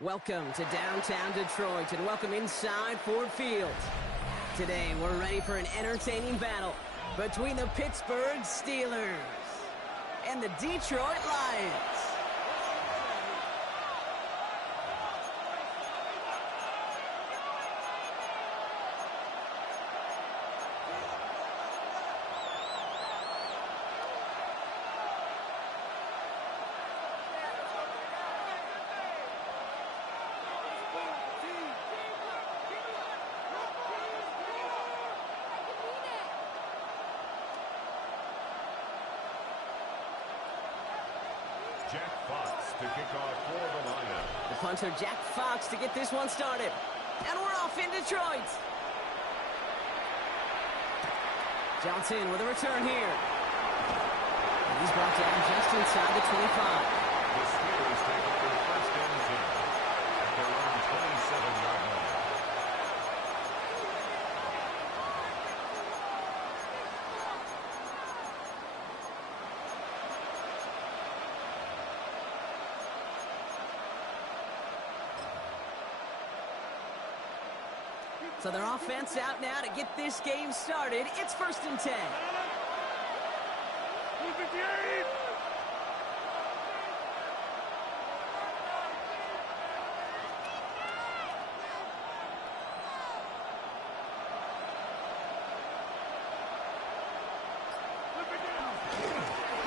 Welcome to downtown Detroit and welcome inside Ford Field. Today we're ready for an entertaining battle between the Pittsburgh Steelers and the Detroit Lions. Jack Fox to kick off for the Lions. The punter, Jack Fox, to get this one started. And we're off in Detroit. Johnson with a return here. And he's brought down just inside the 25. The Steelers take over first and 10 at their own 27-yard line. So their offense out now to get this game started. It's first and 10.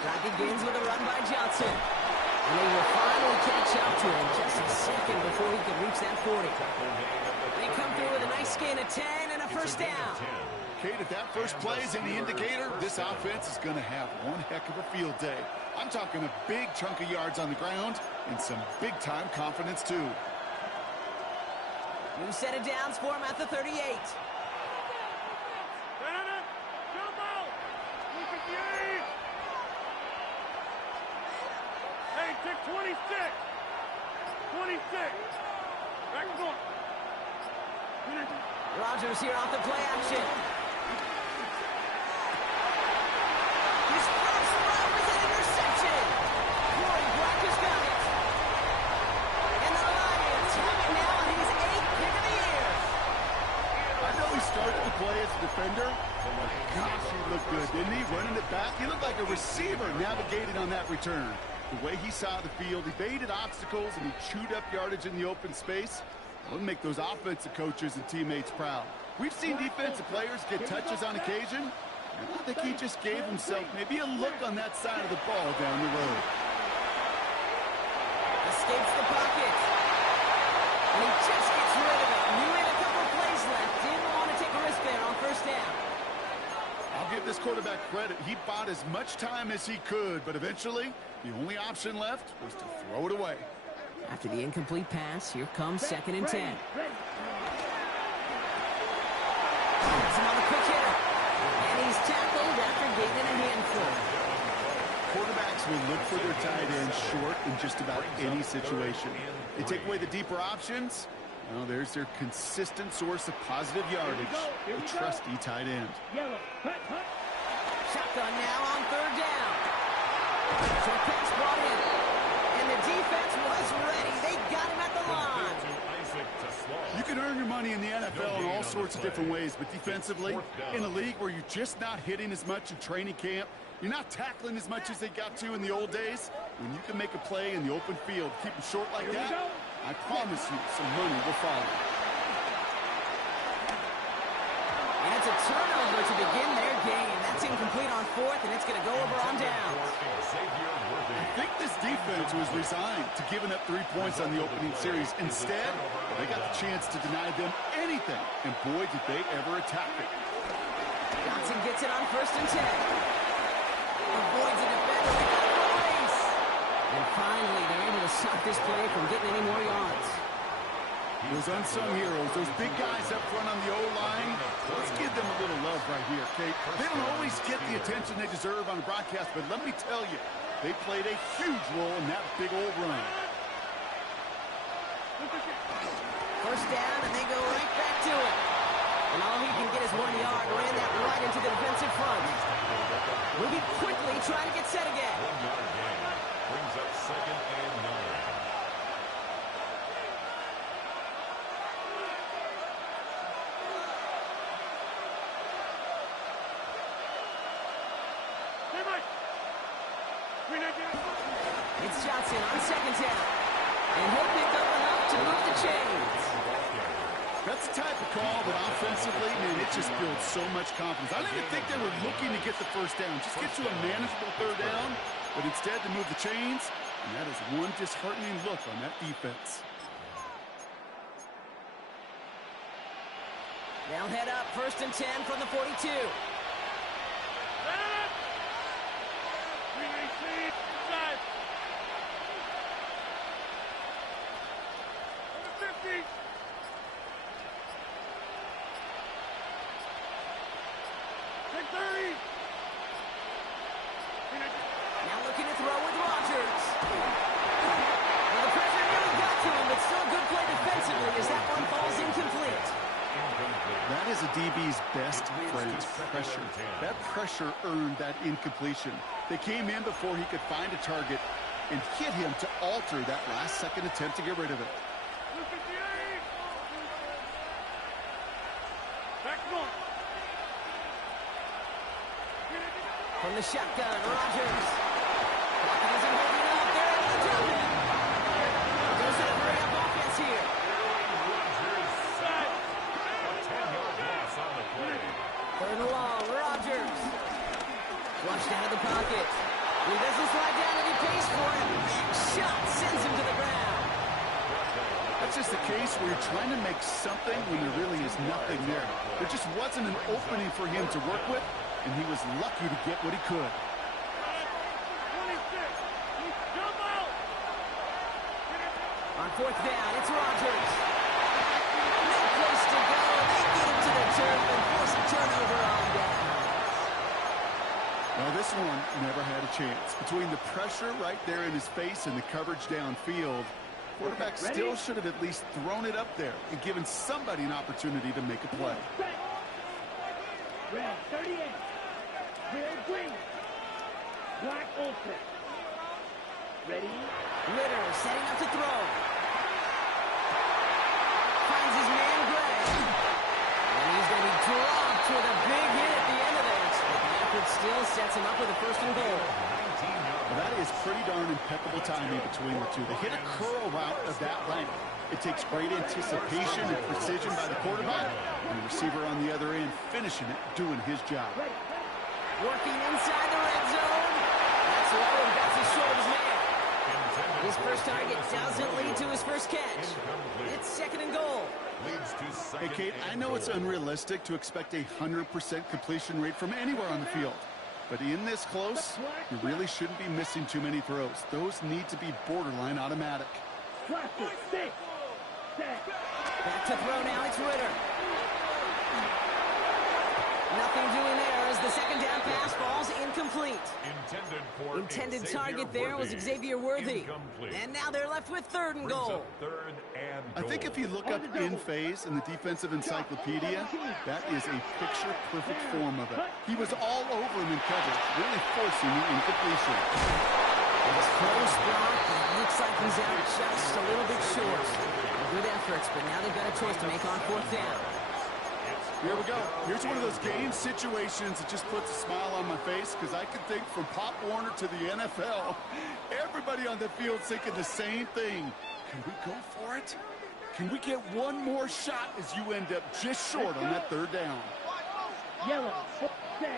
Clock begins with a run by Johnson. And they will finally catch up to him just a second before he can reach that 40. They come through with a nice gain of 10 and a first down. Kate, if that first play is any indicator, this offense is going to have one heck of a field day. I'm talking a big chunk of yards on the ground and some big-time confidence, too. New set of downs for him at the 38. Hey, take 26. 26. Back and forth. Rodgers here off the play action. His first throw is an interception. Corey Black has got it. And the Lions have it now on his 8th pick of the year. I know he started the play as a defender. Oh, my gosh, he looked good, didn't he? Running it back. He looked like a receiver navigating on that return. The way he saw the field, he baited obstacles, and he chewed up yardage in the open space. It'll make those offensive coaches and teammates proud. We've seen defensive players get touches on occasion. I think he just gave himself maybe a look on that side of the ball down the road. Escapes the pocket. And he just gets rid of it. Knew he had a couple plays left. Didn't want to take a risk there on first down. I'll give this quarterback credit. He bought as much time as he could, but eventually the only option left was to throw it away. After the incomplete pass, here comes second and 10. That's another quick hitter. And he's tackled after gaining a handful. Quarterbacks will look for their tight end short in just about any situation. They take away the deeper options. Well, there's their consistent source of positive yardage, the trusty tight end. Shotgun now on third down. So pass brought in. And the defense was ready. They got him at the line. You can earn your money in the NFL in all sorts of different ways, but defensively, in a league where you're just not hitting as much in training camp, you're not tackling as much as they got to in the old days, when you can make a play in the open field, keep them short like that, I promise you some money will follow. And it's a turnover to begin their game. That's incomplete on fourth, and it's going to go over on downs. I think this defense was resigned to giving up 3 points on the opening series. Instead, they got the chance to deny them anything, and boy, did they ever attack it. Johnson gets it on first and 10. Avoids a defender. They got the race. And finally, they're able to stop this play from getting any more yards. Those unsung heroes, those big guys up front on the O-line, let's give them a little love right here, Kate. They don't always get the attention they deserve on the broadcast, but let me tell you, they played a huge role in that big old run. First down, and they go right back to it. And all he can get is 1 yard. Ran that right into the defensive front. Moving quickly, trying to get set again. 1 yard gain brings up second and It's Johnson on second down. And he'll pick up enough to move the chains. That's the type of call that offensively, man, it just builds so much confidence. I didn't even think they were looking to get the first down. Just get to a manageable third down, but instead to move the chains, and that is one disheartening look on that defense. They'll head up 1st and 10 from the 42. Now looking to throw with Rodgers. Well, the pressure really got to him, but still a good play defensively as that one falls incomplete. That is a DB's best friend, pressure. That pressure earned that incompletion. They came in before he could find a target and hit him to alter that last-second attempt to get rid of it. From the shotgun, Rodgers. Clock isn't holding up. They're able to drop him. Goes to the hurry-up offense here. Third and long, Rodgers. Flushed out of the pocket. He doesn't slide down and he pays for it. Shot sends him to the ground. That's just a case where you're trying to make something when there really is nothing there. There just wasn't an opening for him to work with, and he was lucky to get what he could. On 4th down, it's Rodgers. No place to go. They get him to the turf and force a turnover on down. Well, this one never had a chance. Between the pressure right there in his face and the coverage downfield, quarterback still should have at least thrown it up there and given somebody an opportunity to make a play. Red 38. Red green. Black ultra. Ready? Ritter setting up to throw. Finds his man Gray. And he's going to be dropped with a big hit at the end of it. But the effort still sets him up with a 1st and goal. Well, that is pretty darn impeccable timing between the two. They hit a curl route of that length. It takes great anticipation and precision by the quarterback, and the receiver on the other end finishing it, doing his job. Working inside the red zone. That's low and bounces short of his man. His first target doesn't lead to his first catch. It's 2nd and goal. Hey, Kate, I know it's unrealistic to expect a 100% completion rate from anywhere on the field. But in this close, you really shouldn't be missing too many throws. Those need to be borderline automatic. Back to throw now, it's Ritter. Nothing doing there as the 2nd down pass falls incomplete. Intended target there was Xavier Worthy. And now they're left with 3rd and goal. I think if you look up in phase in the defensive encyclopedia, that is a picture-perfect form of it. He was all over him in coverage, really forcing the incompletion. It's close block, but it looks like he's out just a little bit short. Good efforts, but now they've got a choice to make on 4th down. Here we go. Here's one of those game situations that just puts a smile on my face because I can think from Pop Warner to the NFL, everybody on the field thinking the same thing. Can we go for it? Can we get one more shot as you end up just short on that 3rd down? Yellow. And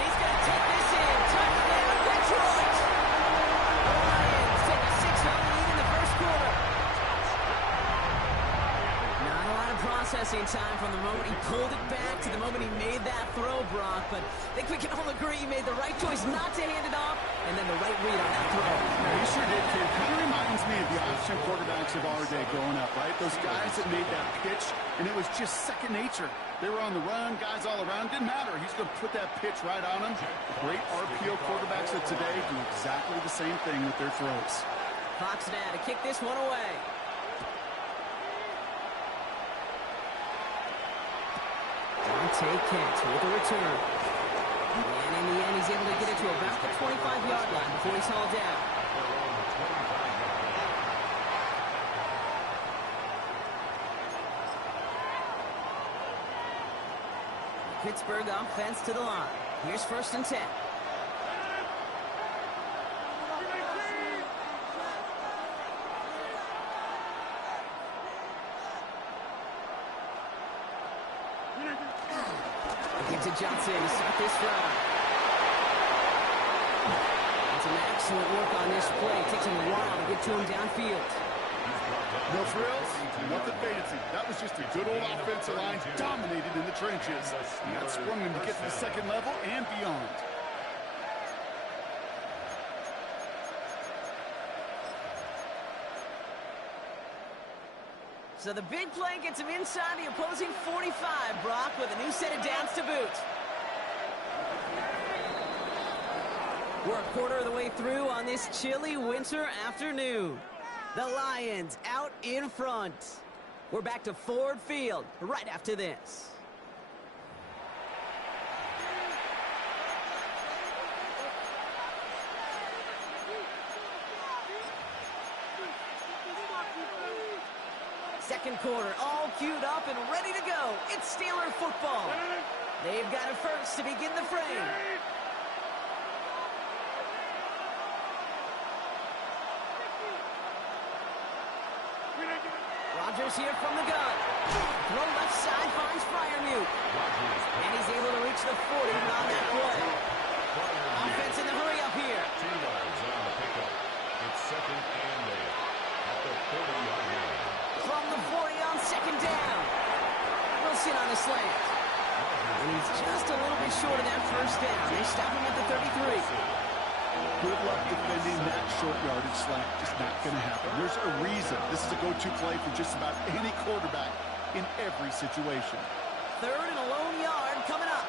he's going to take this in. Touchdown, Detroit! The Lions take a 6-0 lead in the 1st quarter. Not a lot of processing time from the moment he pulled it back to the moment he made that throw, Brock. But I think we can all agree he made the right choice not to hand it off, and then the right read on that throw. Yeah, he sure did, kid. Kind of reminds me of the option quarterbacks of our day growing up, right? Those guys that made that pitch, and it was just second nature. They were on the run, guys all around. Didn't matter. He's going to put that pitch right on them. The great RPO quarterbacks of today do exactly the same thing with their throws. Fox now to kick this one away. Dante Kent with the return. And in the end, he's able to get it to about the 25-yard line before he's hauled down. Pittsburgh offense to the line. Here's 1st and 10. Johnson to start this drive. And some excellent work on this play. It takes him a while to get to him downfield. No frills, nothing fancy. That was just a good old offensive line dominated in the trenches. And that sprung him to get to the second level and beyond. So the big play gets him inside the opposing 45, Brock, with a new set of downs to boot. We're a quarter of the way through on this chilly winter afternoon. The Lions out in front. We're back to Ford Field right after this. Second quarter, all queued up and ready to go. It's Steeler football. They've got it first to begin the frame. Rodgers here from the gun. Throw left side finds Freiermuth. And he's able to reach the 40 on that play. Offense in the hurry up here. 2 yards on the pickup. It's second and 8 at the 30-yard line. From the 40 on second down. Wilson on the slant. And he's just a little bit short of that first down. They stop him at the 33. Good luck defending that short yardage slack. Just not going to happen. There's a reason. This is a go-to play for just about any quarterback in every situation. Third and a lone yard coming up.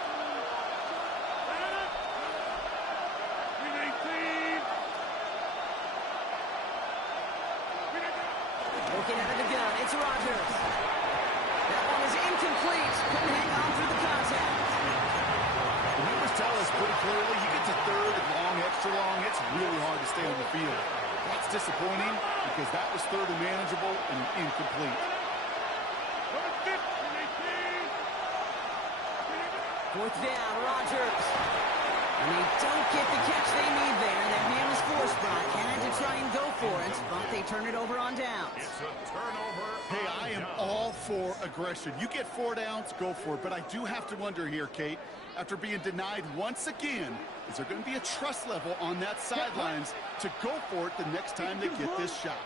Looking out of the gun, it's Rodgers. That one is incomplete. Couldn't hang on through the contact. The numbers tell us pretty clearly, you get to third and long, extra long, it's really hard to stay on the field. That's disappointing because that was third and manageable and incomplete. Fourth down, Rodgers. And they don't get the catch they need there. That man was forced, Brock. Had to try and go for it, but they turn it over on downs. It's a turnover. Hey, I am all for aggression. You get 4 downs, go for it. But I do have to wonder here, Kate, after being denied once again, is there going to be a trust level on that sidelines to go for it the next time they get this shot?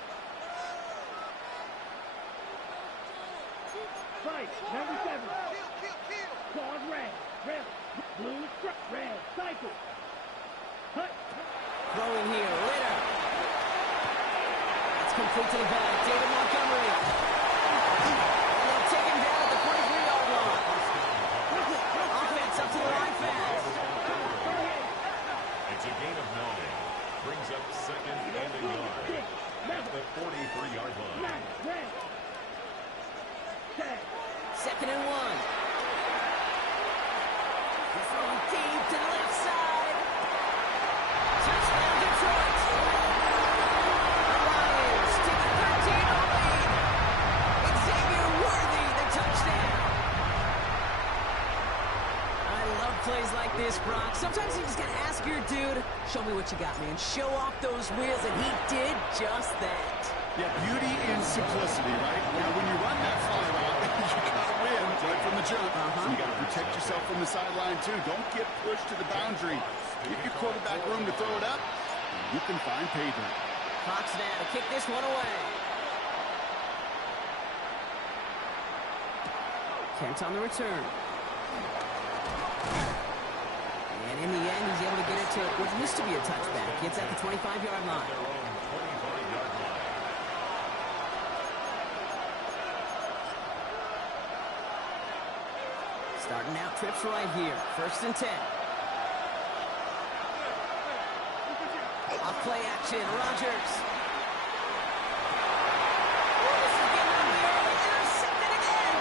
Fight, number 7. Claws red. Red. Blue, red. Cycle. Hut. Throwing here, Ritter. It's complete to the back. David Montgomery. And they'll take him down at the 23-yard line. Offense up to the line fast. It's a gain of 9. Brings up second and a yard at the 43-yard line. Second and 1. Throwing deep to the left side. Touchdown Detroit. The Lions take a 13-0 lead. It's Xavier Worthy, the touchdown. I love plays like this, Brock. Sometimes you just gotta ask your dude, show me what you got, man. Show off those wheels, and he did just that. Yeah, beauty in simplicity, right? Now, when you run that fly route, you gotta win right from the jump. So you gotta protect yourself from the sideline, too. Don't get pushed to the boundary. Give your quarterback room to throw it up, you can find pay dirt. Fox now to kick this one away. Kent on the return. And in the end, he's able to get it to what used to be a touchback. Gets at the 25-yard line. Their own 25-yard line. Starting out trips right here. First and 10. Off play action. Rodgers. This is getting on the early. Intercepted again.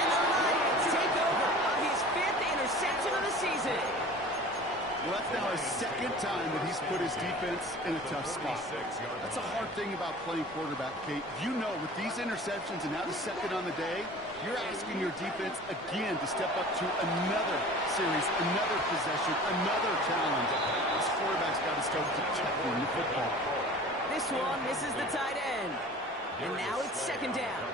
And the Lions take over on his 5th interception of the season. Well, that's now his second time that he's put his defense in a tough spot. That's a hard thing about playing quarterback, Kate. You know, with these interceptions and now the second on the day, you're asking your defense again to step up to another series, another possession, another challenge. This quarterback's got to start protecting the football. This one misses the tight end. And now it's second down.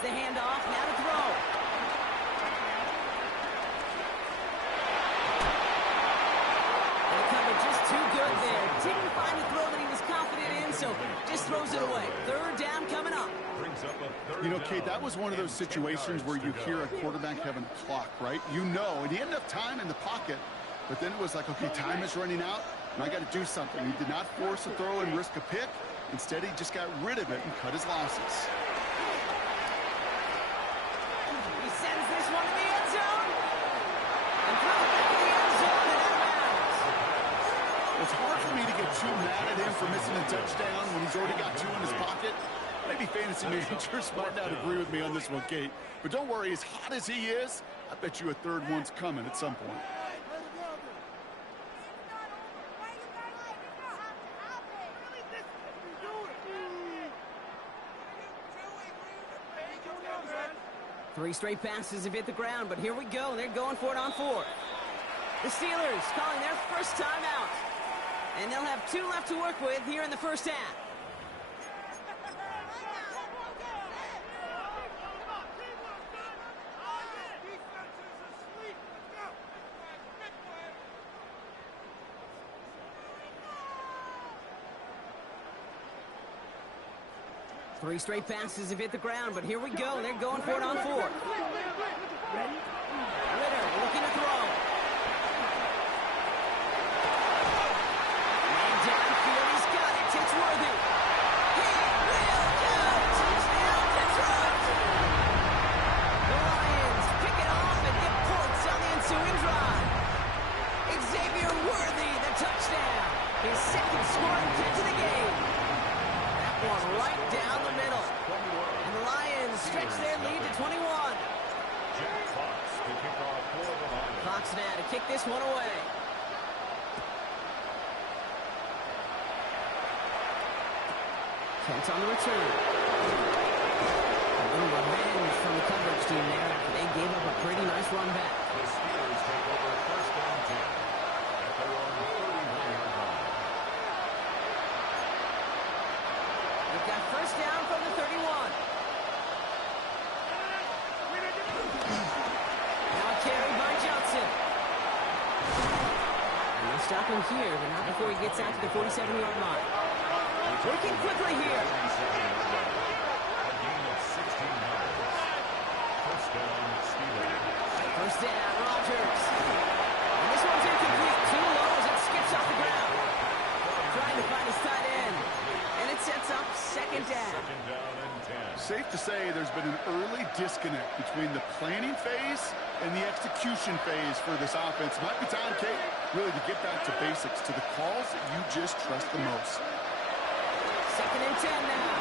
the handoff, now to throw. The cover just too good there. Didn't find a throw that he was confident in, so just throws it away. Third down coming up. You know, Kate, that was one of those situations where you hear a quarterback having a clock, right? You know, and he had enough time in the pocket, but then it was like, okay, time is running out, and I got to do something. He did not force a throw and risk a pick. Instead, he just got rid of it and cut his losses. He sends this one to the end zone. And throws it back to the end zone and out of bounds. It's hard for me to get too mad at him for missing a touchdown when he's already got two in his pocket. Maybe fantasy managers might not agree with me on this one, Kate. But don't worry, as hot as he is, I bet you a third one's coming at some point. Three straight passes have hit the ground, but here we go. They're going for it on fourth. The Steelers calling their first time out. And they'll have two left to work with here in the first half. Three straight passes have hit the ground, but here we go. They're going for it on fourth. Ritter looking to throw. Man downfield, he's got it. It's Worthy. He will go. Touchdown, Detroit. The Lions pick it off and get points on the ensuing drive. Xavier Worthy, the touchdown. His second scoring catch of the game. One right down the middle. And the Lions stretch their lead to 21. Jack Fox to kick off for the Lions. Fox now to kick this one away. Kent on the return. A little revenge from the coverage team there. They gave up a pretty nice run back. The Steelers take over first down 10 at their own 31-yard line. They've got first down from the 31. Now a carry by Johnson. And they'll stop him here, but not before he gets out to the 47-yard line. Working quickly here. A gain of 16 yards. First down, Steelers. First down, Rodgers. And this one's incomplete. Too low as it skips off the ground. Trying to find his tight end. And it sets up second down. Second down and 10. Safe to say there's been an early disconnect between the planning phase and the execution phase for this offense. Might be time, Kate, really to get back to basics, to the calls that you just trust the most. Second and 10 now.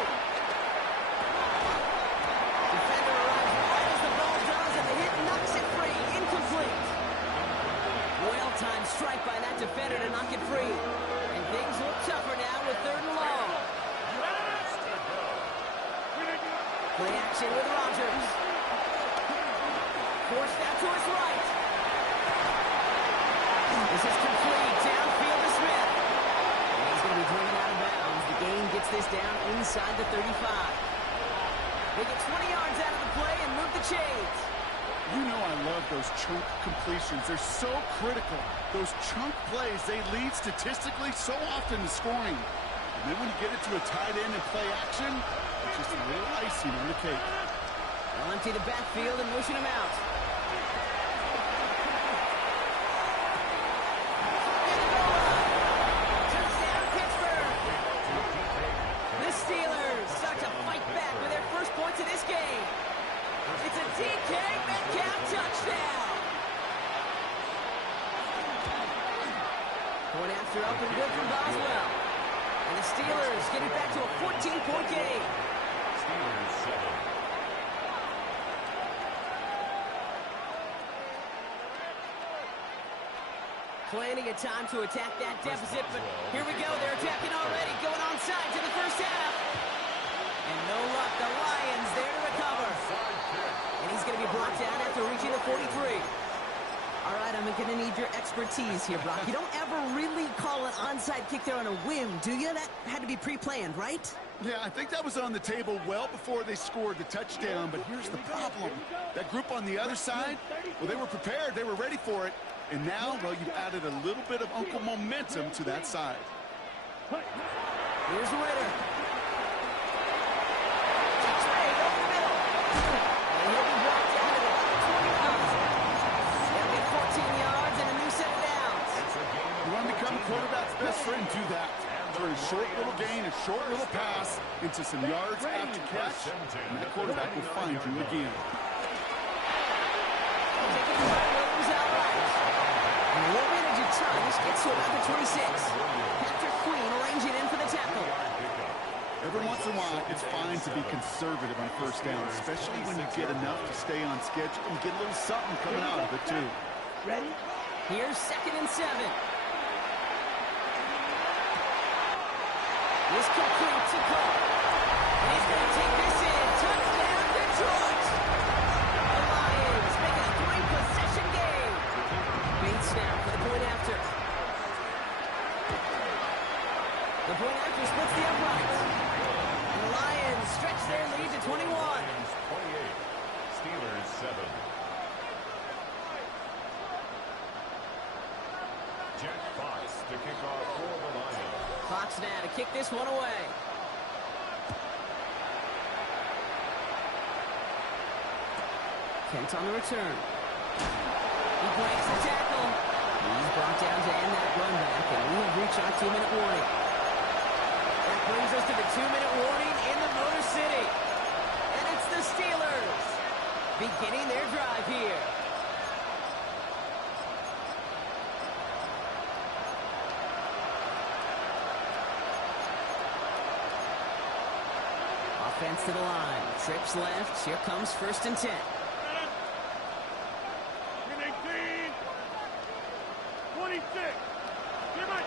Defender arrives right as the ball does, and the hit knocks it free. Incomplete. Well-timed strike by that defender to knock it free. And things look tougher now with third and long. Play action with Rodgers. Forced out to his right. This is complete. Downfield to Smith. And he's going to be driven out of bounds. The game gets this down inside the 35. They get 20 yards out of the play and move the chains. You know I love those chunk completions. They're so critical. Those chunk plays, they lead statistically so often to scoring. And then when you get it to a tight end and play action, it's just a little icing on the cake. They'll empty the backfield and motion him out. Touchdown, Pittsburgh. The Steelers start to fight back with their first points of this game. It's a DK Metcalf touchdown. Point after up and good from Boswell. And the Steelers get it back to a 14-point game. Steelers 7. Plenty of time to attack that deficit, but here we go. They're attacking already, going onside to the first half. And no luck, the Lions there to recover. And he's going to be brought down after reaching the 43. All right, I'm going to need your expertise here, Brock. You don't ever really call an onside kick there on a whim, do you? That had to be pre-planned, right? Yeah, I think that was on the table well before they scored the touchdown, but here's the problem. That group on the other side, well, they were prepared. They were ready for it. And now, well, you've added a little bit of Uncle momentum to that side. Here's Ritter. Straight over the middle. And he'll be brought down to the 20. They'll get 14 yards and a new set of downs. You want to become a quarterback's best friend, do that. Turn a short little gain, a short little pass into some yards after catch, and that quarterback will find you again. Taken by Williams outright. And what minute did you turn? This gets to about the 26. Patrick Queen arranging in for the tackle. Every once in a while, it's fine to be conservative on first down, especially when you get enough to stay on schedule and get a little something coming out of it, too. Ready? Here's 2nd and 7. This complete to Cook. And he's going to take this in. Touchdown, Detroit! The Lions making a 3-possession game. Bait snap for the point after. The point after splits the uprights. And the Lions stretch their lead to 21. 28. Steelers 7. Jack Fox to kick off for the Lions. Fox now to kick this one away. Kent on the return. He breaks the tackle. He's brought down to end that run back, and we have reached our 2-minute warning. That brings us to the 2-minute warning in the Motor City. And it's the Steelers beginning their drive here. Offense to the line. Trips left. Here comes 1st and 10. 26. Give it.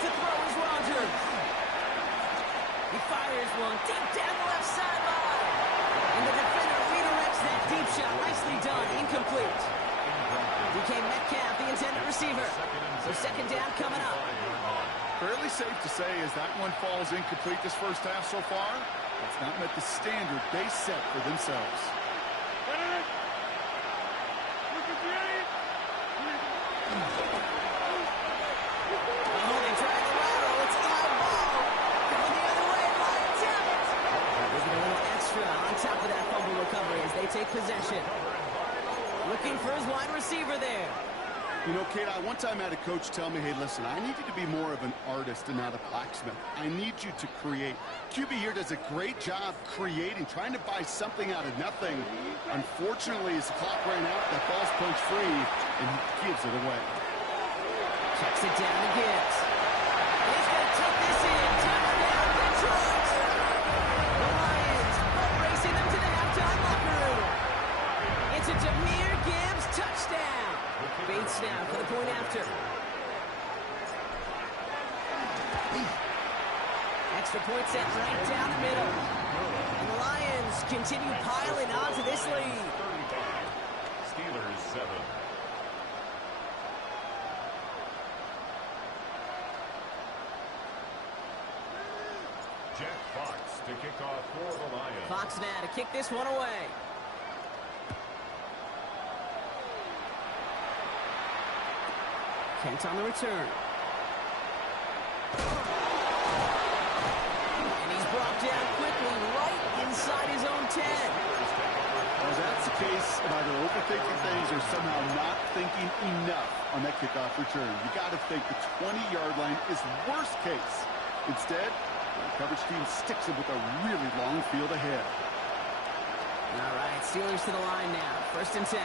To throw is Rodgers. He fires one deep down the left sideline. And the defender redirects that deep shot. Nicely done. Incomplete. DK Metcalf, the intended receiver. So 2nd down coming up. Fairly safe to say as that one falls incomplete this first half so far, it's not met the standard they set for themselves. They drag the lateral. It's live ball. Going the other way. Lions have it. They get a little extra on top of that fumble recovery as they take possession. Looking for his wide receiver there. You know, Kate, I one time had a coach tell me, hey, listen, I need you to be more of an artist and not a blacksmith. I need you to create. QB here does a great job creating, trying to buy something out of nothing. Unfortunately, as the clock ran out, that ball's punched free, and he gives it away. Checks it down to Gibbs. He's going to take this in. Touchdown, Detroit! The Lions boat racing them to the halftime locker room. It's a Jahmyr Gibbs touchdown. Bates now for the point after. Extra point set right down the middle. And the Lions continue piling on to this lead. 35. Steelers 7. Jack Fox to kick off for the Lions. Fox now to kick this one away. Kent on the return. And he's brought down quickly right inside his own 10. Well, that's the case of either overthinking things or somehow not thinking enough on that kickoff return. You got to think the 20-yard line is worst case. Instead, the coverage team sticks him with a really long field ahead. All right, Steelers to the line now. 1st and 10.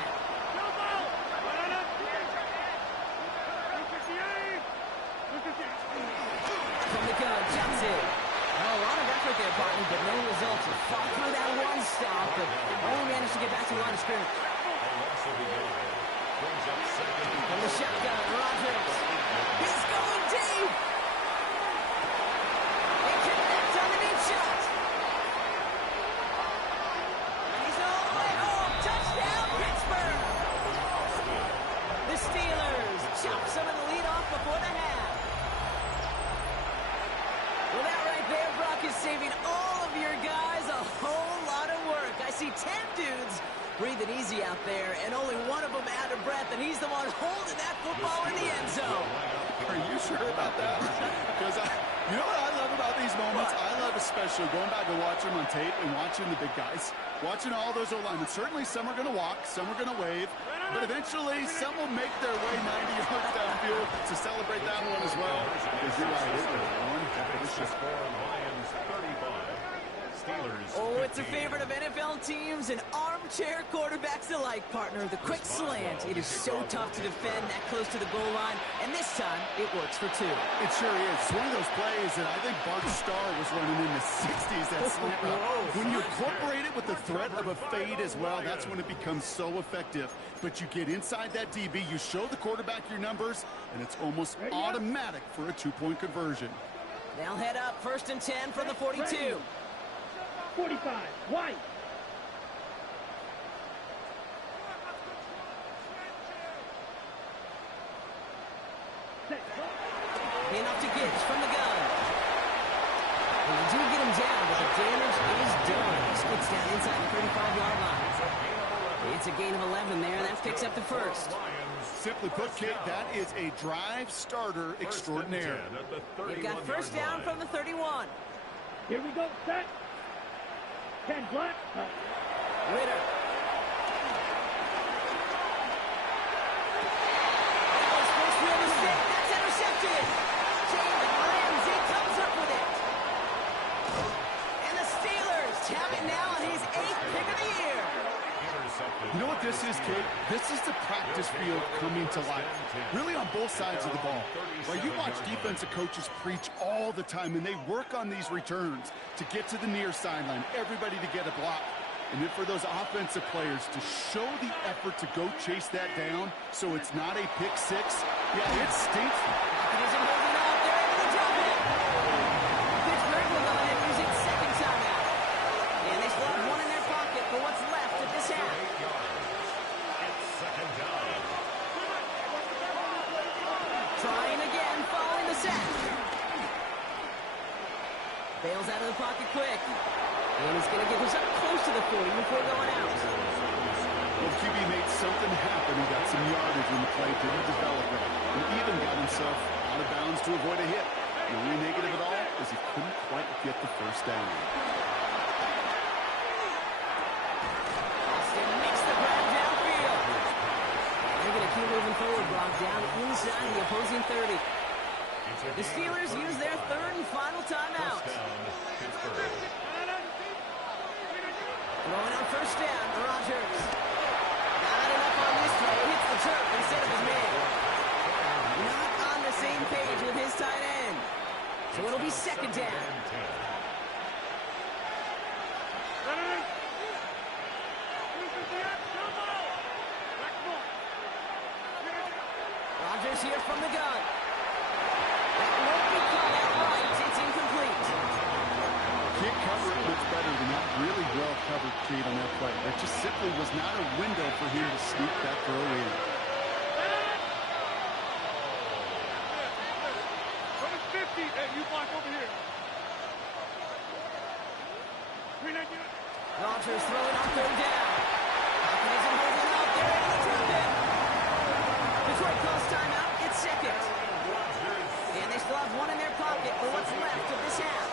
From the gun, jumps in. Well, a lot of effort there, Barton, but no results. He fought through that one stop, but only managed to get back to the line of scrimmage. From the shotgun, Rodgers. He's going deep. He connects on the deep shot. And he's all the way home. Touchdown, Pittsburgh. The Steelers chop some of the lead off before the half. saving all of your guys a whole lot of work. I see 10 dudes breathing easy out there, and only one of them out of breath, and he's the one holding that football in the end zone. Are you sure about that? Because you know what I love about these moments? I love especially going back and watching them on tape and watching the big guys. Watching all those O-linemen. Certainly some are going to walk, some are going to wave, but eventually some will make their way 90 yards downfield to celebrate that one as well. Because you're right, it was one heck of a shot. Lions 35. Steelers Oh, it's a favorite of NFL teams and armchair quarterbacks alike, partner. The quick slant. It is so tough to defend that close to the goal line, and this time it works for two. It sure is. It's one of those plays that I think Bart Starr was running in the 60s, that slant route. When you incorporate it with the threat of a fade as well, that's when it becomes so effective. But you get inside that DB, you show the quarterback your numbers, and it's almost automatic for a two-point conversion. They'll head up 1st and 10 from the 42. 45, white. Enough to Gibbs from the gun. And you do get him down, but the damage is done. He skids down inside the 35-yard line. It's a gain of 11 there, and that picks up the first. Simply put, Kate, that is a drive starter extraordinaire. They've got first down from the 31. Here we go, set. 10 black. Ritter. That was supposed to be a mistake. That's intercepted. Jalen Ramsey comes up with it. And the Steelers have it now, and he's 8th pick of the year. You know what this is, kid? This is the practice field coming to life. Really on both sides of the ball. Right, you watch defensive coaches preach all the time, and they work on these returns to get to the near sideline, everybody to get a block. And then for those offensive players to show the effort to go chase that down so it's not a pick six, yeah, it stinks. He isn't holding out. They're able to drop it. Pittsburgh will go ahead and use its second timeout. And they still have one in their pocket for what's left of this half. Trying again, following the sack. Bails out of the pocket quick. And he's going to get this up close to the 40 before going out. Well, QB made something happen. He got some yardage when the play didn't develop it. And even got himself out of bounds to avoid a hit. The only negative at all is he couldn't quite get the first down. Austin makes the grab downfield. They're going to keep moving forward, Brock, down inside the opposing 30. The Steelers use their third and final timeout. Throwing on first down, Rodgers. Not enough on this throw. Hits the turf instead of his man. Not on the same page with his tight end. So it'll be second down. Rodgers here from the gun. That won't be caught outright. It's incomplete. Can't cover it much better than that. Really well covered, Kate, on that play. There just simply was not a window for him to sneak that throw in. Number 50, hey, you block over here. Rodgers throwing on third down. Hopkins isn't holding out. They're able to drop it. Detroit calls timeout. It's second. And they still have one in their pocket for what's left of this half.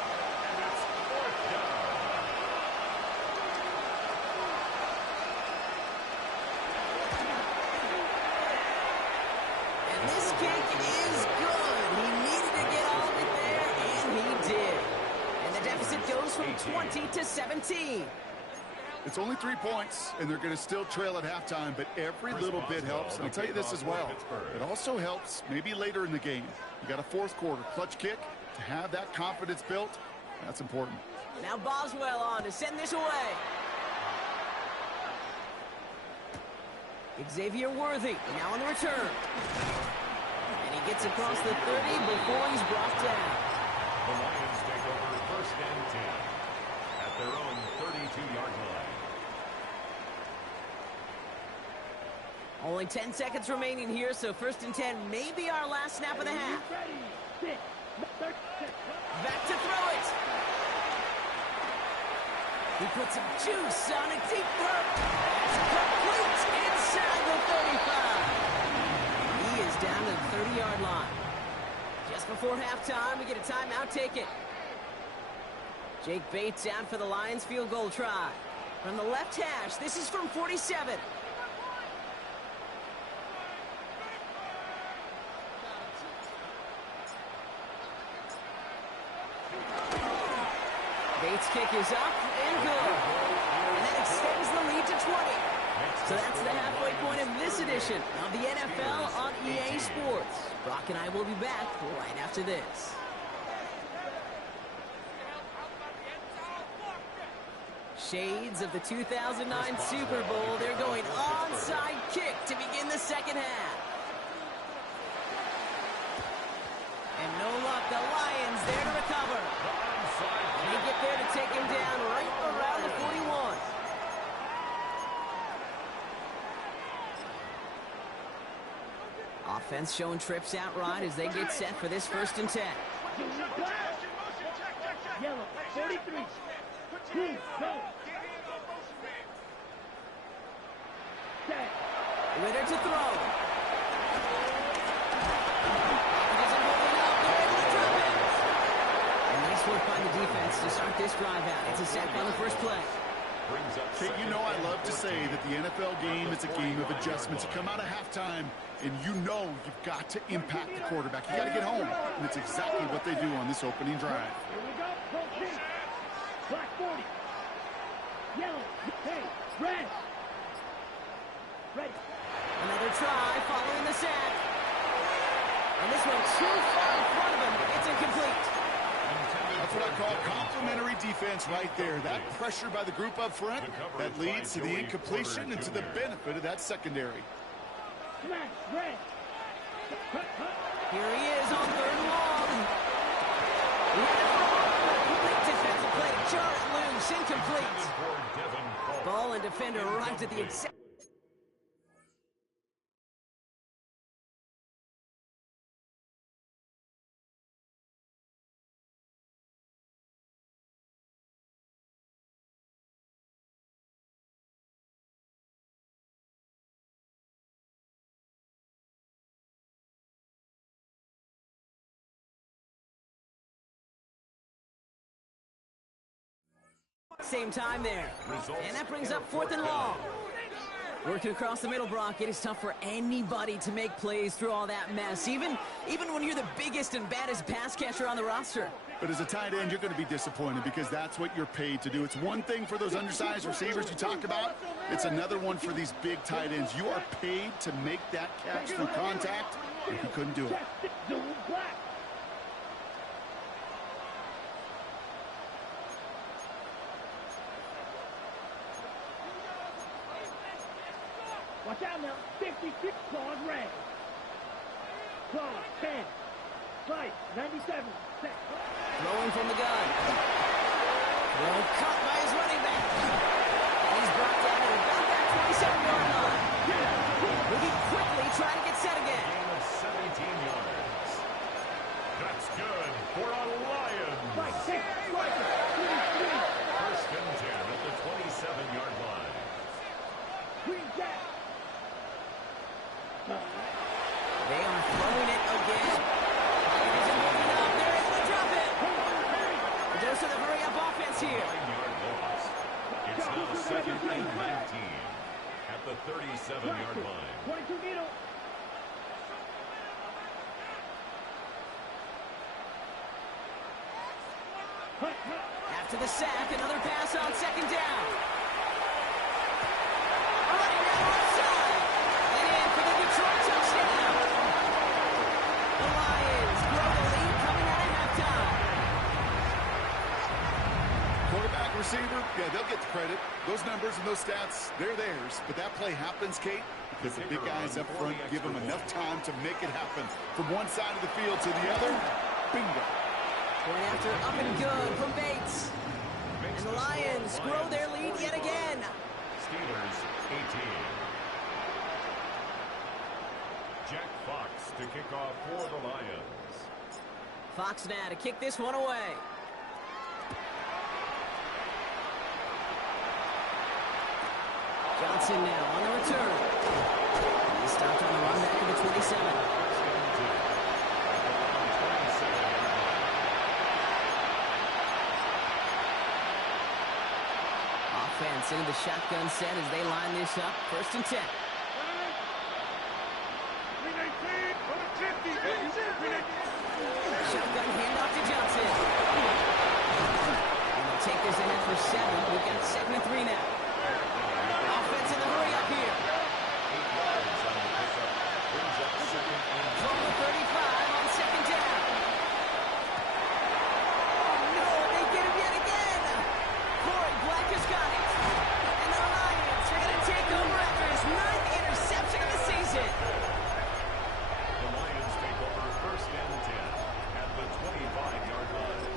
And this kick is good. He needed to get all of it there, and he did. And the deficit goes from 20 to 17. It's only 3 points, and they're going to still trail at halftime, but every little bit helps. And I'll tell you this as well. It also helps maybe later in the game. You got a fourth quarter clutch kick to have that confidence built. That's important. Now Boswell on to send this away. Xavier Worthy now on the return. And he gets across the 30 before he's brought down. The Lions take over first and 10 at their own 32-yard line. Only 10 seconds remaining here, so first and 10 may be our last snap of the half. Back to throw it. He puts some juice on a deep throw. It's complete inside the 35. He is down to the 30-yard line. Just before halftime, we get a timeout ticket. Jake Bates out for the Lions field goal try. From the left hash, this is from 47. Bates' kick is up and good. And that extends the lead to 20. So that's the halfway point of this edition of the NFL on EA Sports. Brock and I will be back right after this. Shades of the 2009 Super Bowl. They're going onside kick to begin the second half. And no luck, the Lions there to recover. And they get there to take him down right around the 41. Offense showing trips out right as they get set for this 1st and 10. Yellow, 43. Please, go. Set. Ritter to throw. He doesn't hold it up. They're able to drop it. And nice work by the defense to start this drive out. It's a sack on the first play. Kate, you know I love to say that the NFL game is a game of adjustments. You come out of halftime, and you know you've got to impact the quarterback. You got to get home, and it's exactly what they do on this opening drive. Here we go. Proceed. Black 40. Yellow. Hey, red. Ready. Another try following the sack. And this one too far in front of him. It's incomplete. That's what I call complimentary defense right there. That pressure by the group up front, that leads to the incompletion and to the benefit of that secondary. Smash. Red. Here he is on 3rd and long. Complete defensive play. Jar it loose. Incomplete. Ball and defender arrived at the exact. Same time there. And that brings up 4th and long. Working across the middle, Brock, it is tough for anybody to make plays through all that mess, even when you're the biggest and baddest pass catcher on the roster. But as a tight end, you're going to be disappointed because that's what you're paid to do. It's one thing for those undersized receivers you talked about. It's another one for these big tight ends. You are paid to make that catch through contact, and he couldn't do it. Black. Watch out now. 56 claws red. Claw 10. Right. 97. Set. Throwing from the gun. Throw caught by his running back. And he's brought down at about that 27-yard line. Moving quickly, trying to get set again. Gain of 17 yards. That's good for a Lions. Right. Take. Right. 3. 1st and 10 at the 27-yard line. Green jack. They are throwing it again. It isn't moving up. They're able to drop it. The dose of the hurry-up offense here. 9-yard loss. It's now 2nd and 19 at the 37-yard line. 22 needle. After the sack, another pass on 2nd down. Running down the left side. And in for the Detroit touchdown. The Lions grow the lead coming out of halftime. Quarterback, receiver, yeah, they'll get the credit. Those numbers and those stats, they're theirs. But that play happens, Kate, because the big guys up front give them enough time to make it happen. From one side of the field to the other, bingo. Going after up and good from Bates. And the Lions grow their lead yet again. Steelers 18. Jack Fox to kick off for the Lions. Fox now to kick this one away. Johnson now on the return. He stopped on the run back to the 27. Offense into the shotgun set as they line this up. 1st and 10. Shotgun handoff to Johnson. And they'll take this ahead for 7. We've got 2nd and 3 now. Offense in the hurry up here. From the 35 on 2nd down. Oh no, they get him yet again. Corey Black has got it. And the Lions are going to take over after his 9th interception of the season. The Lions take over 1st and 10 at the 25-yard line.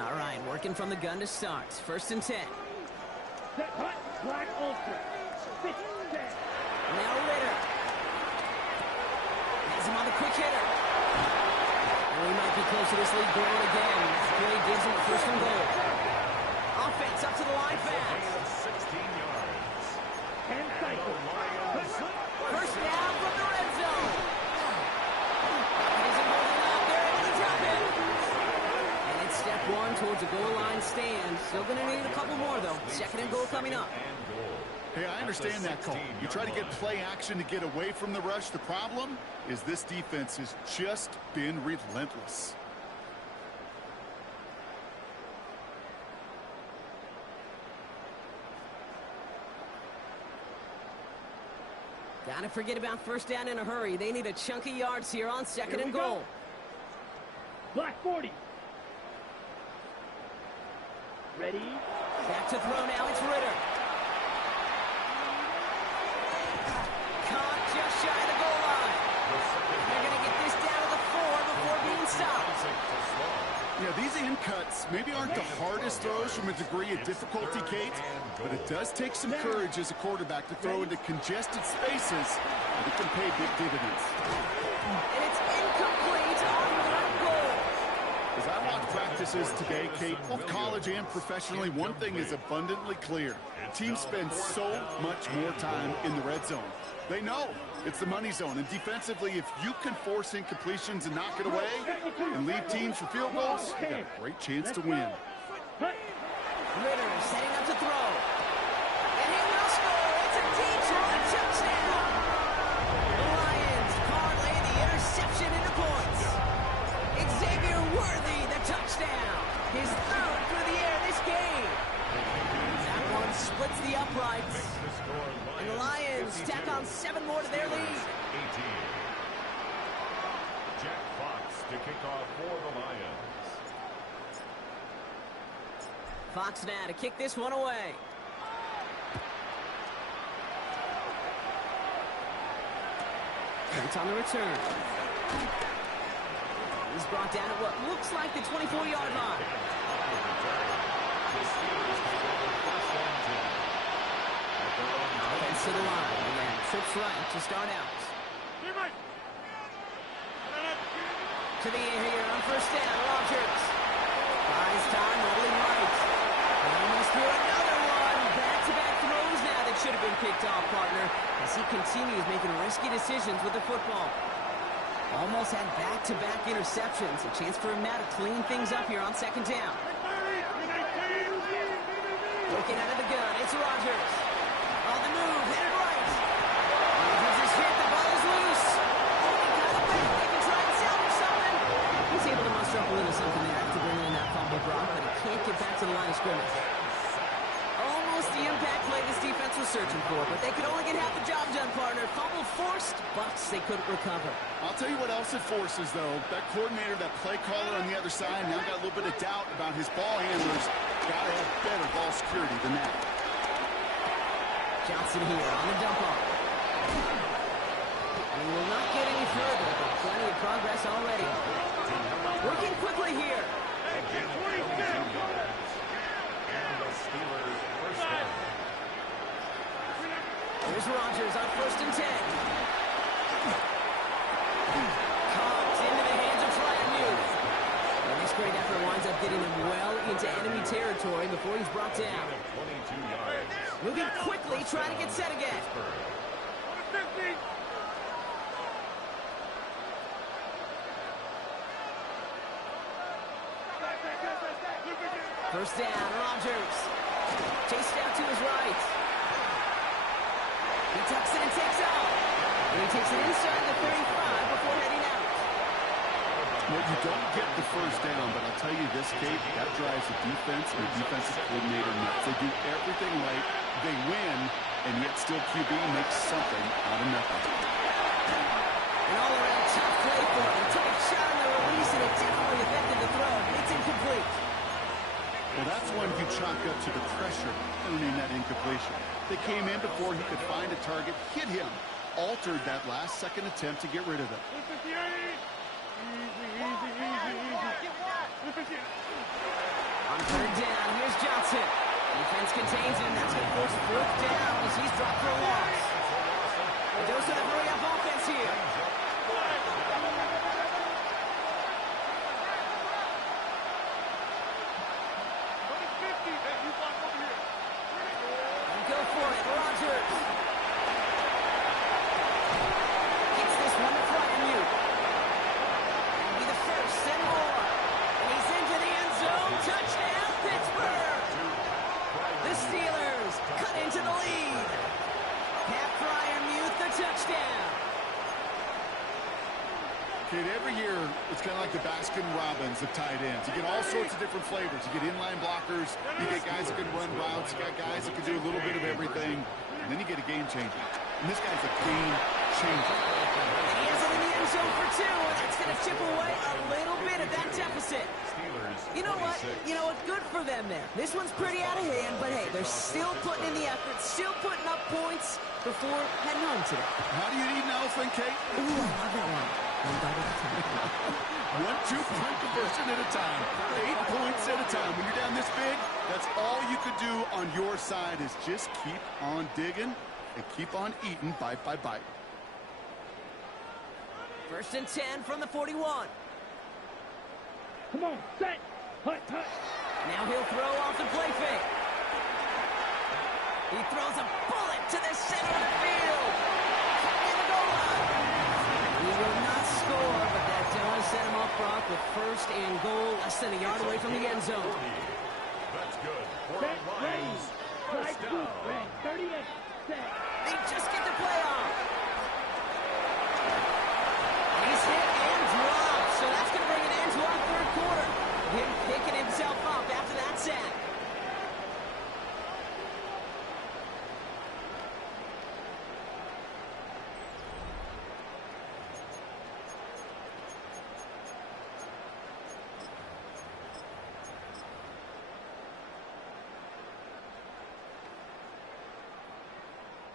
All right, working from the gun to start. 1st and 10. Set hut, Black ultra. 6, 10. Now Ritter. Has him on the quick hitter. And we might be close to this league growing again. Play gives him a 1st and goal. Offense up to the line fast. 16 yards. 10 cycles. 1st down from the red zone. Isn't holding up. They're able to drop it. And it's step 1 towards a goal line stand. Still going to need a couple more, though. 2nd and goal coming up. Hey, I understand that call. You try to get play action to get away from the rush. The problem is this defense has just been relentless. Gotta forget about 1st down in a hurry. They need a chunk of yards here on 2nd and goal. Black 40. Ready? Back to throw now. It's Ritter. Caught just shy of the goal line. They're going to get this down to the 4 before being stopped. Yeah, these in cuts maybe aren't the hardest throws from a degree of difficulty, Kate, but it does take some courage as a quarterback to throw into congested spaces, and it can pay big dividends. And it's incomplete on 3rd goal. As I watch practices today, Kate, both college and professionally, one thing is abundantly clear. Teams spend so much more time in the red zone. They know it's the money zone, and defensively, if you can force incompletions and knock it away and lead teams for field goals, you got a great chance to win. Ritter setting up to throw. And he will score. It's a Detroit touchdown. The Lions parlay the interception into points. Xavier Worthy, the touchdown. His 3rd through the air this game. That one splits the uprights. And the Lions tack on 7 more to their lead. 18. Jack Fox to kick off for the Lions. Fox now to kick this one away. It's on the return. He's brought down at what looks like the 24-yard line. Offense to the line. And trips right to start out. To the air here on 1st down. Rogers. Buys time, rolling right. And almost threw another one. Back-to-back throws now that should have been picked off, partner, as he continues making risky decisions with the football. Almost had back-to-back interceptions. A chance for him now to clean things up here on 2nd down. Looking out of the gun, it's Rogers. On the move, headed right. Rogers is hit, the ball is loose. They can try and salvage something. He's able to muster up a little something there after bringing in that fumble block, but he can't get back to the line of scrimmage. Almost the impact play this defense was searching for, but they could only get half the job done, partner. Fumble forced, but they couldn't recover. I'll tell you what else it forces, though. That coordinator, that play caller on the other side, now got a little bit of doubt about his ball handlers. Got to have better ball security than that. Johnson here on the dump off. And he will not get any further, but plenty of progress already. Working quickly here. Here's Rogers on 1st and 10. Caught into the hands of Fryermuth. And they getting him well into enemy territory before he's brought down. 22 yards. Moving quickly, trying to get set again. First down, Rodgers. Chased out to his right. He tucks it and takes off. And he takes it inside the 35 before heading out. Well, you don't get the first down, but I'll tell you this, Kate, that drives the defense and the defensive coordinator nuts. They do everything right. They win, and yet still QB makes something out of nothing. An all-around tough play for him. He took a shot on the release, and it definitely affected the throw. It's incomplete. Well, that's one you chalk up to the pressure earning that incompletion. They came in before he could find a target, hit him, altered that last-second attempt to get rid of it. On third down, here's Johnson. Defense contains him. That's going to force fourth down as he's dropped for a loss. The dose of the hurry-up offense here. And go for it, Rodgers. Gets this one in front of you. That'll be the first and more. And he's into the end zone. Touchdown, Pittsburgh. The Steelers cut into the lead. Pat Fryermuth, the touchdown. Kate, every year, it's kind of like the Baskin-Robbins of tight ends. You get all sorts of different flavors. You get inline blockers, you get guys that can run routes, you got guys that can do a little bit of everything, and then you get a game changer. And this guy's a game changer. And he has it in the end zone for two, and that's going to chip away a little bit of that deficit. You know what? Good for them there. This one's pretty out of hand, but hey, they're still putting in the effort, still putting up points before heading home today. How do you eat an elephant, Kate? Ooh, I love that one. 1 2-point conversion at a time. 8 points at a time. When you're down this big, that's all you could do on your side is just keep on digging and keep on eating bite by bite. First and 10 from the 41. Come on, set. Hut, hut. Now he'll throw off the play fake. He throws a bullet to the center of the field. In the goal line. He will not score, but that does set him off front with first and goal, less than a yard away from the end zone. That's good. Set, ready. Strike two, red. 38. Set. They just get the play off. He's hit and dropped, so that's going to bring an end to our third quarter. Him picking himself up after that sack.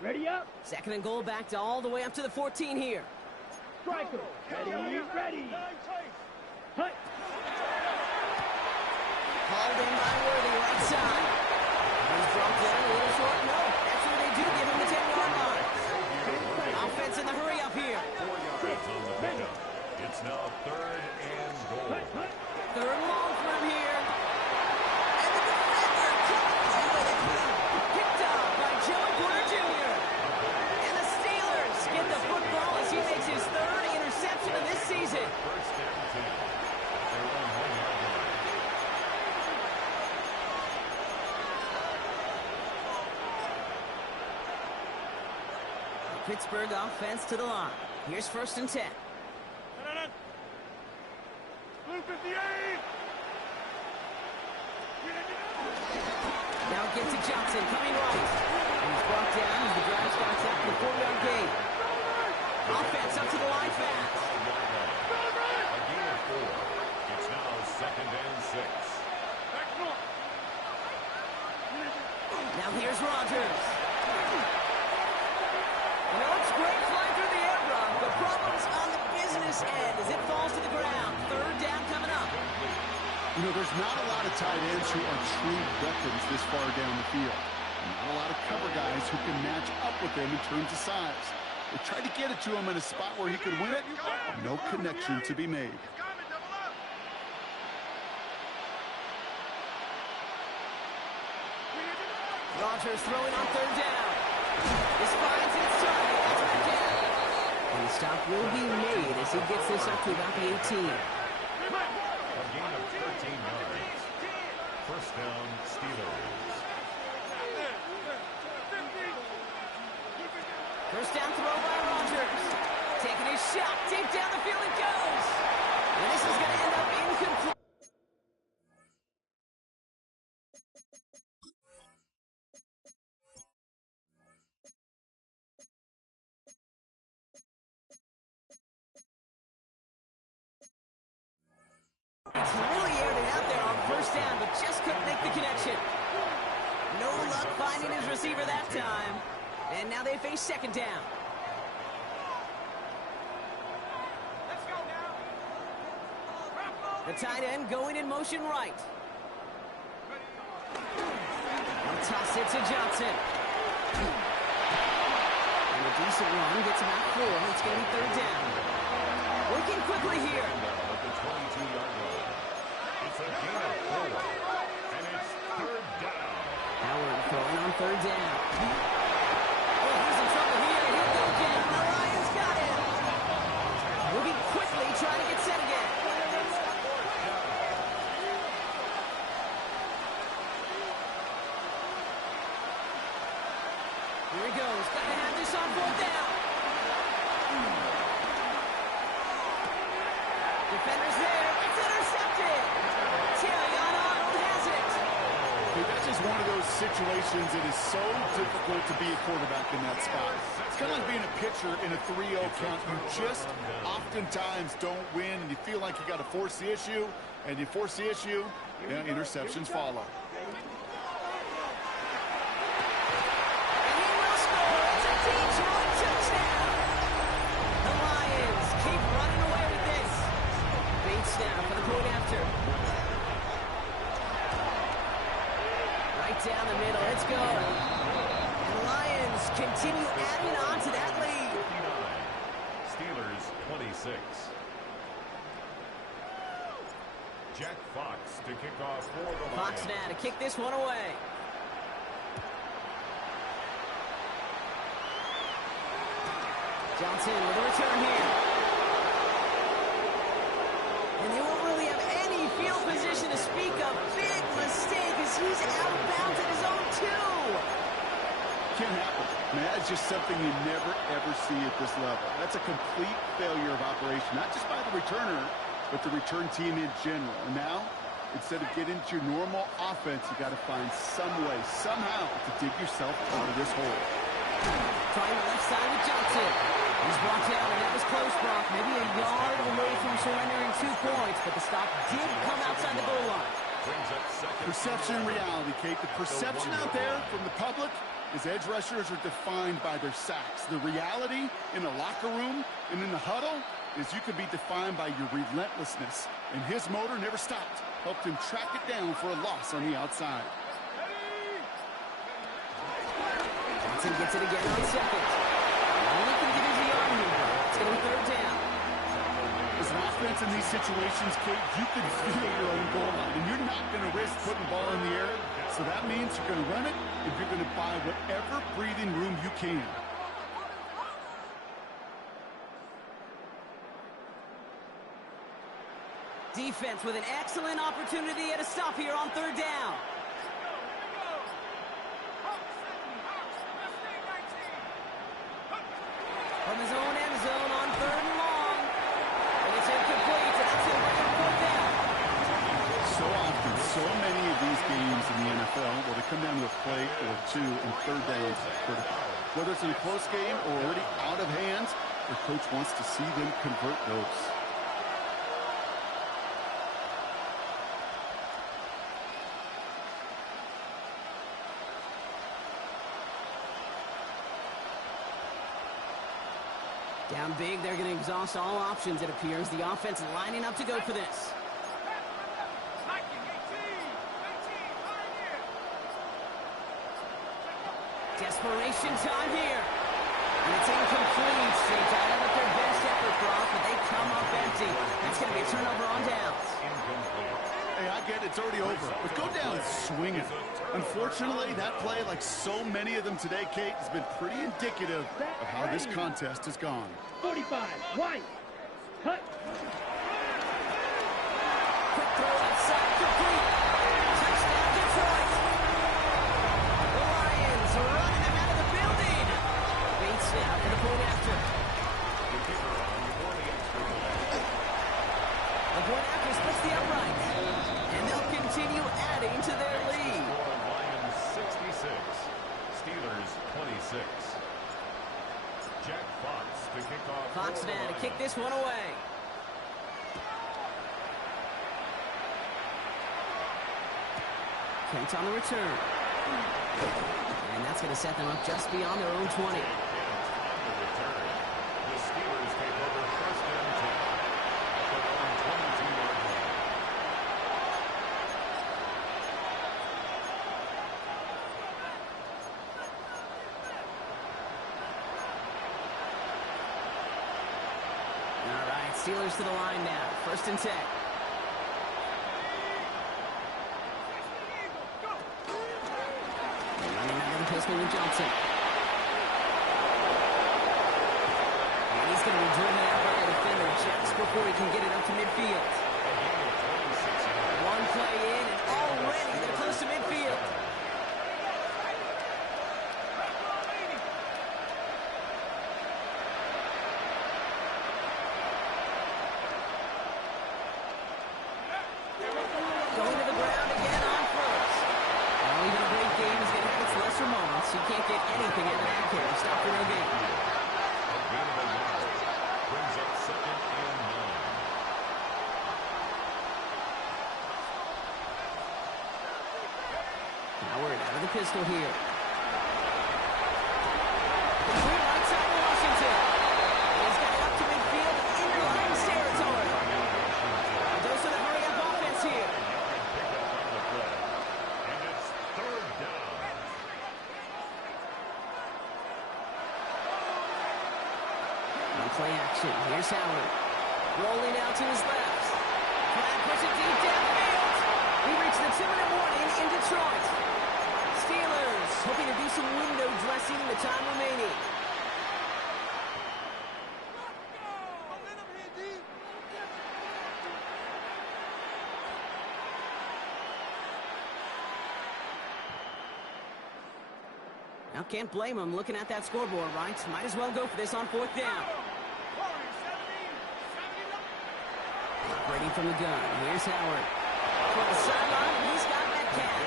Ready up. Second and goal, back to all the way up to the 14 here. Striker. Ready, ready. Hut. Hauled in by Worthy, right side. He's brought down a little short. No, that's where they do give him the 10-yard line. Offense in the hurry up here. 4 yards on the pickup. It's now third and goal. Third and long for him here. And the defender comes with it. Picked up by Joey Porter Jr. And the Steelers get the football as he makes his third interception of this season. First and 10. Their own home-yard line. Pittsburgh offense to the line. Here's first and 10. Now get to Johnson, coming right. And he's brought down as the drive starts out in the 4-yard gain. Offense up to the line fast. A gain of 4. It's now second and 6. Now here's Rodgers. You know, it's great flying through the air, Rob. The problem's on the business end as it falls to the ground. Third down coming up. You know, there's not a lot of tight ends who are true weapons this far down the field. Not a lot of cover guys who can match up with them in terms of size. They tried to get it to him in a spot where he could win it. No connection to be made. Rodgers throwing on third down. This finds its target. That's right down. And the stop will be made as he gets this up to about the 18. A gain of 13 yards. First down, Steelers. First down throw by Rodgers. Taking his shot. Deep down the field it goes. And this is going to end up incomplete. It's really aired it out there on first down, but just couldn't make the connection. No luck finding his receiver that time. And now they face second down. Let's go now. The tight end going in motion right. And toss it to Johnson. And a decent run gets him out 4. It's going to be third down. Working quickly here. At the 22-yard line. It's a gain of 4. And it's third down. Howard throwing on third down. Oh, he's in trouble here. He'll go again. The Lions got him. Moving quickly, trying to get set again. Here he goes. Got to have this on fourth down. Defenders there. It's intercepted. Taylor Arnold has it. Hey, that's just one of those situations that is so difficult to be a quarterback in that spot. It's kind of like being a pitcher in a 3-0 count. You just oftentimes don't win, and you feel like you got to force the issue, and you force the issue, interceptions follow. And he will score. It's a Detroit touchdown. The Lions keep running away with this. Bates now for the point after. Right down the middle. Let's go. And the Lions continue adding on to that lead. 59. Steelers 26. Jack Fox to kick off for the Lions. Fox now to kick this one away. Johnson with a return here. And they won't really have any field position to speak of. Big mistake as he's out of bounds at his own 2. Can't happen. Man, that's just something you never, ever see at this level. That's a complete failure of operation, not just by the returner, but the return team in general. And now, instead of getting into your normal offense, you got to find some way, somehow, to dig yourself out of this hole. Trying the left side with Johnson. He's walked out, and that was close, Brock. Maybe a yard away from surrendering 2 points, but the stop did come outside the goal line. Brings up second. Perception and reality, Kate. The perception out there from the public is edge rushers are defined by their sacks. The reality in the locker room and in the huddle is you could be defined by your relentlessness. And his motor never stopped. Helped him track it down for a loss on the outside. Johnson gets it again on second. Only can get his yard here. It's going to be third down. As an offense in these situations, Kate, you can feel your own goal line, and you're not going to risk putting the ball in the air. So that means you're going to run it, and you're going to buy whatever breathing room you can. Defense with an excellent opportunity at a stop here on third down. From his own end zone on third and long. And it's incomplete, and that's going to bring him fourth down. So often, so many of these games in the NFL, where they come down to a play or 2 and third down is critical. Whether it's in a close game or already out of hands, their coach wants to see them convert those. Down big, they're going to exhaust all options, it appears. The offense lining up to go for this. Desperation time here. And it's incomplete. They dialed up their best effort, Brock, but they come up empty. That's going to be a turnover on downs. Incomplete. And Hey, I get it. It's already over. But go down swinging. Unfortunately, that play, like so many of them today, Kate, has been pretty indicative of how this contest has gone. 45, White. Cut. Quick throw outside, complete. Touchdown, Detroit. The Lions are running them out of the building. Bates now for the point after. The point after splits the upright. And they'll continue adding to their lead. Lions 66, Steelers 26. Jack Fox to kick off. Fox now to kick this one away. Kent on the return. And that's going to set them up just beyond their own 20. On the return, the Steelers take over first and 10 at their own 22-yard line. All right, Steelers to the line now. First and 10. Running out of the pistol with Johnson. And he's going to be driven out by the defender just before he can get it up to midfield. One play in, and already they're close to midfield. Going to the ground again on first. Well, even a great game is going to have its lesser moments. You can't get anything out of that carry. Stop for no gain. A gain of a yard brings up second and 9. Howard out of the pistol here. Complete right side of Washington. He's got it up to midfield and into Lions territory. A dose of the hurry-up offense here. Pick up on the play. And it's third down. On play action, here's Howard. Rolling out to his left. Trying to push it deep downfield. We reach the 2-minute warning in Detroit. Steelers hoping to do some window dressing in the time remaining. Now, can't blame him looking at that scoreboard, right? Might as well go for this on fourth down. Operating from the gun. Here's Howard. For the sideline, he's got Metcalf.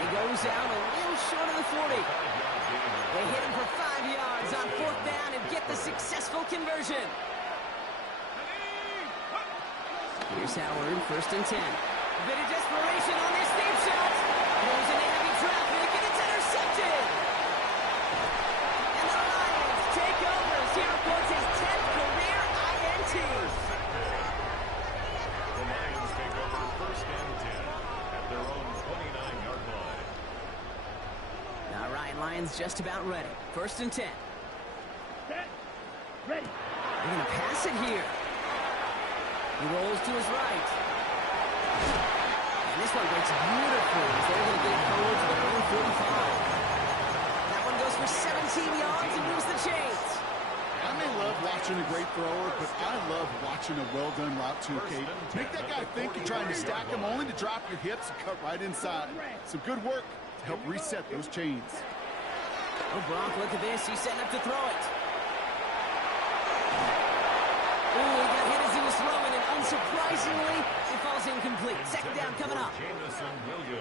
He goes out a little short of the 40. They hit him for 5 yards on fourth down and get the successful conversion. Here's Howard, first and 10. A bit of desperation on this deep shot. Goes into heavy traffic, and it's intercepted. And the Lions take over as he reports his 10th career INT. The Lions take over first and 10 at their own 29-yard line. All right, Lions just about ready. First and 10. Set. Ready. They're going to pass it here. He rolls to his right. And this one breaks beautifully as they're going to get it forward to their own 45. That one goes for 17 yards and moves the chains. I may love watching a great thrower, but I love watching a well-done route too, Kate. Make that guy think you're trying to stack him only to drop your hips and cut right inside. Some good work to help reset those chains. Oh, Brock, look at this. He's setting up to throw it. Ooh, he got hit as he was throwing, and unsurprisingly, it falls incomplete. Second down coming up.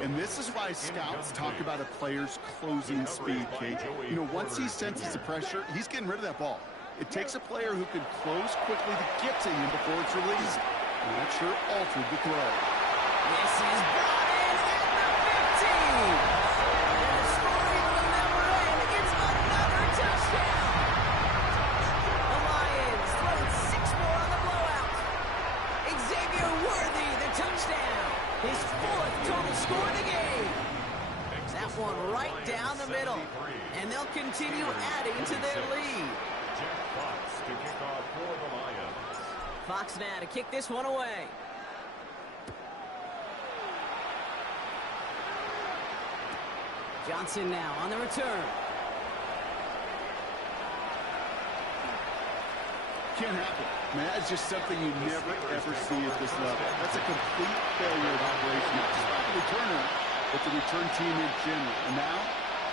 And this is why scouts talk about a player's closing speed, Kate. You know, once he senses the pressure, he's getting rid of that ball. It takes a player who can close quickly to get to him before it's released. And that sure altered the throw. This is brought in at the 15. And the scoring will never end. It's another touchdown. The Lions throw 6 more on the blowout. Xavier Worthy, the touchdown. His 4th total score in the game. That one right down the middle. And they'll continue adding to their lead. Jack Fox to kick off for the Lions. Fox now to kick this one away. Johnson now on the return. Can't happen. Man, that's just something you never, ever see at this level. That's a complete failure of operation, not just by the returner, but the return team in general. And now,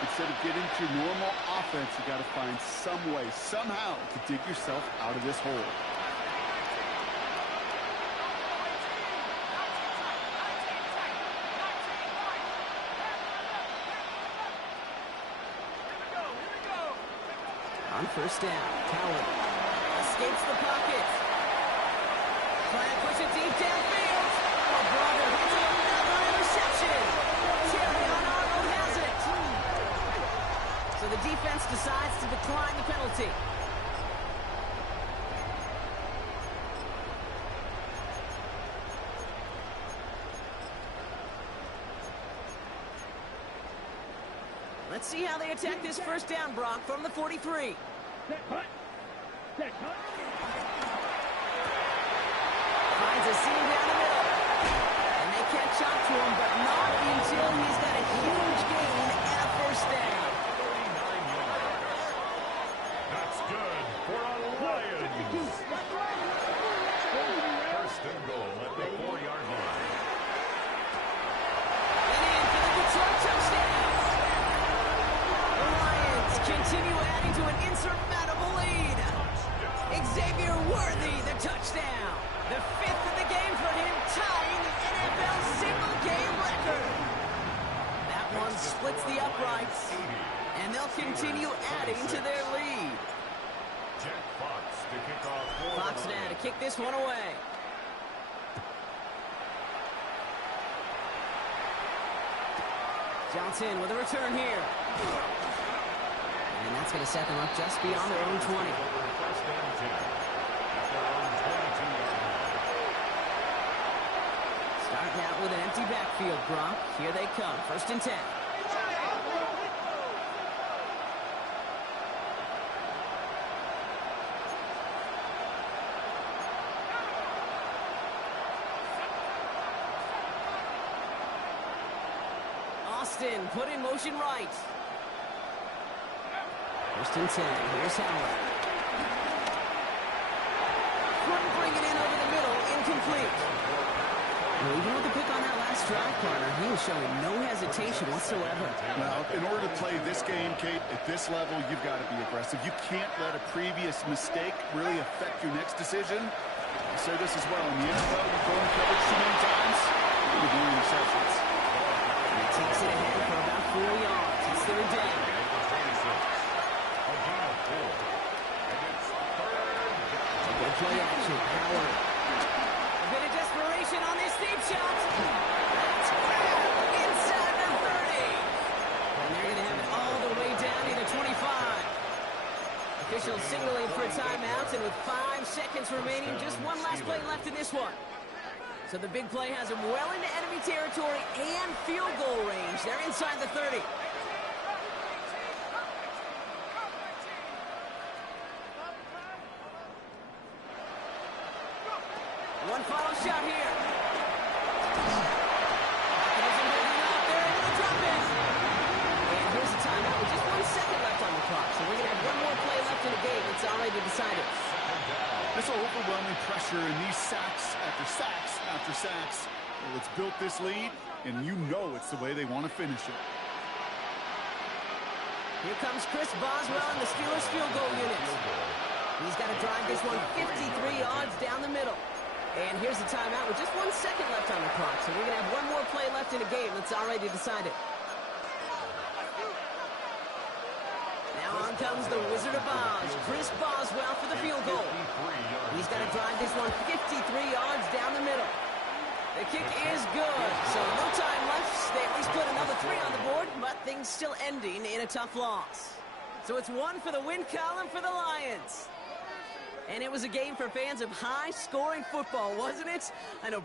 instead of getting to your normal offense, you got to find some way, somehow, to dig yourself out of this hole. On first down, Coward escapes the pocket. Trying to push it deep downfield. Oh, Brother hits another interception. Terry Arnold has it. So the defense decides to decline the penalty. Let's see how they attack this first down, Brock, from the 43. Set cut. Set cut. Finds a seam down the middle. And they catch up to him, but not until he's got a huge gain and a first down. 39 yards. That's good for a Lions. First and goal at the 4-yard line. And in for the Detroit touchdown. The Lions continue adding to an insurmountable lead. Xavier Worthy, the touchdown. The 5th of the game for him, tying the NFL single-game record. That one splits the uprights, and they'll continue adding to their lead. Jack Fox to kick off for Fox the now to Lions. kick this one away. Johnson with a return here. And that's going to set them up just beyond their own 20. First and 10 at their own 22-yard line. Starting out with an empty backfield, Brock. Here they come. First and 10. Austin put in motion right. First and 10. Here's Howard. Couldn't bring it in over the middle. Incomplete. Well, even with the pick on that last drive, partner, he was showing no hesitation whatsoever. Well, in order to play this game, Kate, at this level, you've got to be aggressive. You can't let a previous mistake really affect your next decision. I say this as well. In the NFL, you're going coverage too many times, you're going to do interceptions. And he takes it ahead for about 4 yards. It's third down. Good play action. Howard. A bit of desperation on this deep shot. That's grabbed inside the 30. And they're going to have it all the way down to the 25. Officials signaling for a timeout, and with 5 seconds remaining, just one last play left in this one. So the big play has them well into enemy territory and field goal range. They're inside the 30. One final shot here. Isn't holding up. They're able to drop it. And here's a timeout with just 1 second left on the clock. So we're going to have one more play left in the game. It's already decided. This overwhelming pressure and these sacks after sacks after sacks. Well, it's built this lead, and you know it's the way they want to finish it. Here comes Chris Boswell and the Steelers field goal unit. He's got to drive this one 53 yards down the middle. And here's the timeout with just 1 second left on the clock. So we're going to have one more play left in the game that's already decided. Now on comes the Wizard of Oz, Chris Boswell for the field goal. He's got to drive this one 53 yards down the middle. The kick is good, so no time left. They at least put another 3 on the board, but things still ending in a tough loss. So it's 1 for the win column for the Lions. And it was a game for fans of high-scoring football, wasn't it? I know.